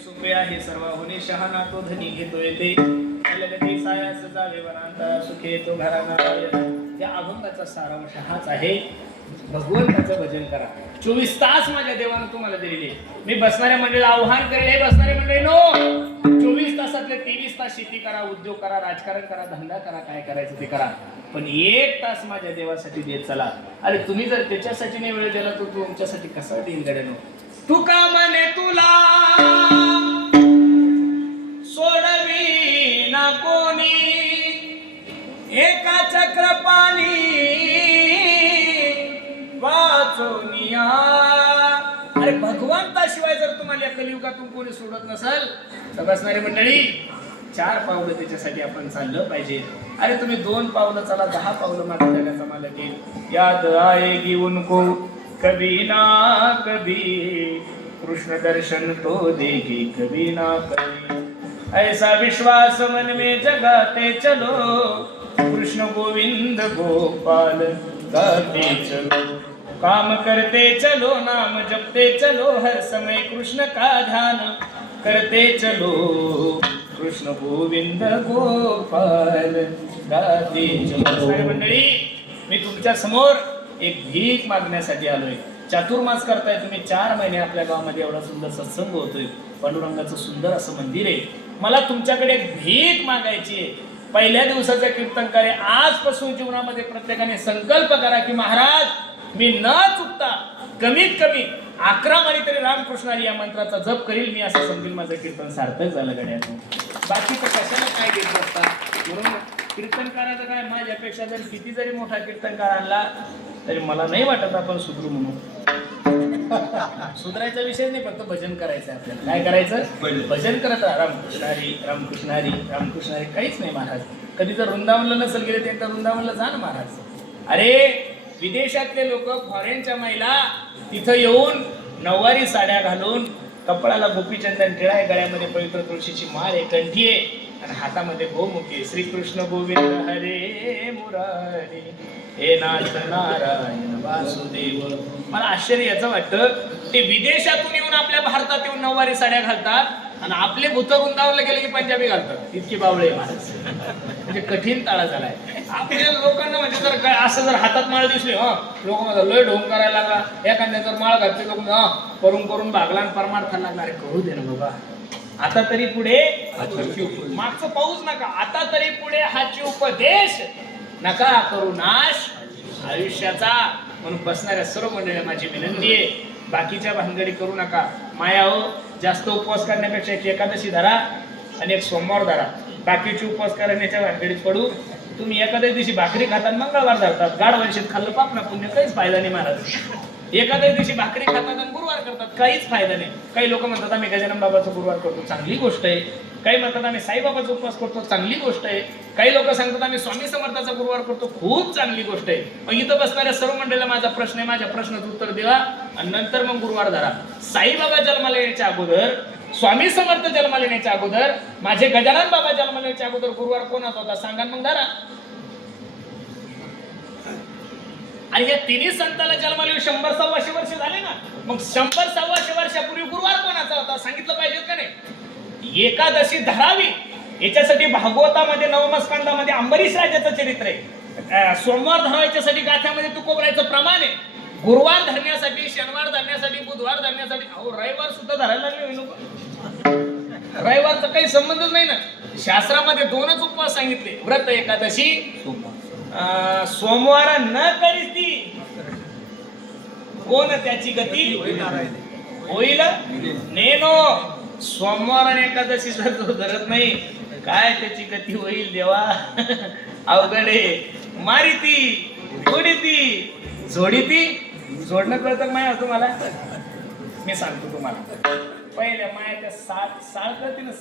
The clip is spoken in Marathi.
सोपे आहे सर्वाहुनी शहाणा तो धनी घेतो येते लगती सायास जावे वनांता सुखे तो घराना. या अभंगाचा सारांश हाच आहे, भगवंताचं भजन करा. 24 तास माझ्या देवानं तुम्हाला दिलेले. मी बसणाऱ्या मंडळीला आव्हान करेल, हे बसणारे मंडळी नो, 24 तासातले 23 तास शेती करा, उद्योग करा, राजकारण करा, धंदा करा, काय करायचं ते करा, पण 1 तास माझ्या देवासाठी देत चला. अरे तुम्ही जर त्याच्यासाठी नाही वेळ दिला तर तुमच्यासाठी कसा देईल गड्यानो. तुका म्हणे तुला सोडवी ना कोणी, एका चक्रपाणी वाचोनिया. अरे भगवंताशिवाय जर तुम्हाला या कलियुगातून कोणी सोडत नसेल तर बसणारी मंडळी 4 पावलं त्याच्यासाठी आपण चाललं पाहिजे. अरे तुम्ही 2 पावलं चला, 10 पावलं माझ्या जगाचा मालक येईल. याद आएगी उनको कभी ना कभी, कृष्ण दर्शन तो देगी कभी ना कभी. ऐसा विश्वास मन में जगाते चलो, कृष्ण गोविंद गोपाल गाते चलो, काम करते चलो, नाम जपते चलो, हर समय कृष्ण का ध्यान करते चलो, कृष्ण गोविंद गोपाल गाते चलो. मंडळी, मी तुमच्या समोर एक भीक मागण्यासाठी आलोय. चातुर्मास करताय तुम्ही, 4 महिने आपल्या गावामध्ये एवढा सुंदर सत्संग होतोय, पांडुरंगाचं सुंदर असं मंदिर आहे. मला तुमच्याकडे एक भीक मागायची आहे. पहिल्या दिवसाचा कीर्तनकार आहे, आजपासून जीवनामध्ये प्रत्येकाने संकल्प करा की महाराज मी न चुकता कमीत कमी 11 वारी तरी रामकृष्ण हरी या मंत्राचा जप करील मी, असं समजून माझं कीर्तन सार्थक झालं गड्यानं. बाकीचं कशाला काय घेत असतात. म्हणून कीर्तनकाराचं काय, माझ्यापेक्षा जर किती जरी मोठा कीर्तनकार आणला तरी मला नाही वाटत आपण सुधरू म्हणून. सुधारायचा विषय नाही, फक्त भजन करायचं आपल्याला. काय करायचं? भजन करत राहा. रामकृष्ण हरी रामकृष्ण हरी रामकृष्ण हरी. काहीच नाही महाराज. कधी जर वृंदावनला नसेल गेले ते तर वृंदावनला जा ना महाराज. अरे विदेशातले लोक, फॉरेनच्या महिला तिथं येऊन नऊवारी साड्या घालून, कपडाला गोपीचंदन टिळा आहे, गळ्यामध्ये पवित्र तुळशीची माळ आहे, कंठी आहे आणि हातामध्ये गोमुखी. श्रीकृष्ण गोविंद हरे मुरारी, हे नाथ नारायण वासुदेव. मला आश्चर्य याचं वाटतं, ते विदेशातून येऊन आपल्या भारतात येऊन नऊवारी साड्या घालतात आणि आपले भूत वृंदावनला गेले की पंजाबी घालतात. इतकी बावळे माणस, म्हणजे कठीण ताळा झालाय आपल्या लोकांना. म्हणजे जर असं जर हातात माळ दिसली, लोक माझा लय ढोंग करायला लागला. एखाद्या जर माळ घातली लोक करून करून भागला आणि परमार्थाला लागला. अरे करू दे ना बाबा, आता तरी पुढे मागचं पाऊस नका, आता तरी पुढे हाची उपदेश नका करू नाश आयुष्याचा. म्हणून बसणाऱ्या सर्व मंडळी माझी विनंती आहे, बाकीच्या भानगडी करू नका. माया हो, जास्त उपवास करण्यापेक्षा एक एकादशी धरा आणि एक सोमवार धरा. बाकीचे उपवास करण्याच्या भानगडीत पडू. तुम्ही एखाद्या दिवशी भाकरी खातात, मंगळवार धरतात, गाढ वर्षात खाल्लं पाप ना पुण्य, काहीच फायदा नाही महाराज. एखाद्या दिवशी भाकरी खातात आणि गुरुवार करतात, काहीच फायदा नाही. काही लोक म्हणतात आम्ही गजानन बाबाचा गुरुवार करतो, चांगली गोष्ट आहे. काही म्हणतात आम्ही साईबाबाचा उपवास करतो, चांगली गोष्ट आहे. काही लोक सांगतात आम्ही स्वामी समर्थाचा गुरुवार करतो, खूप चांगली गोष्ट आहे. मग इथं बसणाऱ्या सर्व मंडळीला माझा प्रश्न आहे, माझ्या प्रश्नाचं उत्तर द्या आणि नंतर मग गुरुवार धरा. साईबाबा जन्माला येण्याच्या अगोदर, स्वामी समर्थ जन्माला येण्याच्या अगोदर, माझे गजानन बाबा जन्माला येण्याच्या अगोदर गुरुवार कोणाचा होता सांगा मग धरा. आणि या तिन्ही संतांना जन्माला 100-125 वर्ष झाले ना, मग 100-125 वर्षापूर्वी गुरुवार कोणाचा होता सांगितलं पाहिजे का नाही. एकादशी धरावी याच्यासाठी भागवतामध्ये नवमस्कंदामध्ये अंबरीश राजाचं चरित्र आहे. सोमवार धरायच्यासाठी गाथ्यामध्ये तुकोबरायचं प्रमाण आहे. गुरुवार धरण्यासाठी, शनिवार धरण्यासाठी, बुधवार धरण्यासाठी, अहो रविवार सुद्धा धरायला लागले लोक. रविवारचा काही संबंधच नाही ना. शास्त्रामध्ये 2च उपवास सांगितले, व्रत एकादशी, सोमवार न करीती कोण त्याची गती होईल नेनो. सोमवार आणि एकादशी जर तो धरत नाही, काय त्याची गती होईल देवा. अवघडे मारिती जोडीती जोडीती. जोडणं कळतं माया तुम्हाला, मी सांगतो तुम्हाला. पहिल्या माया त्या साळ कळते ना.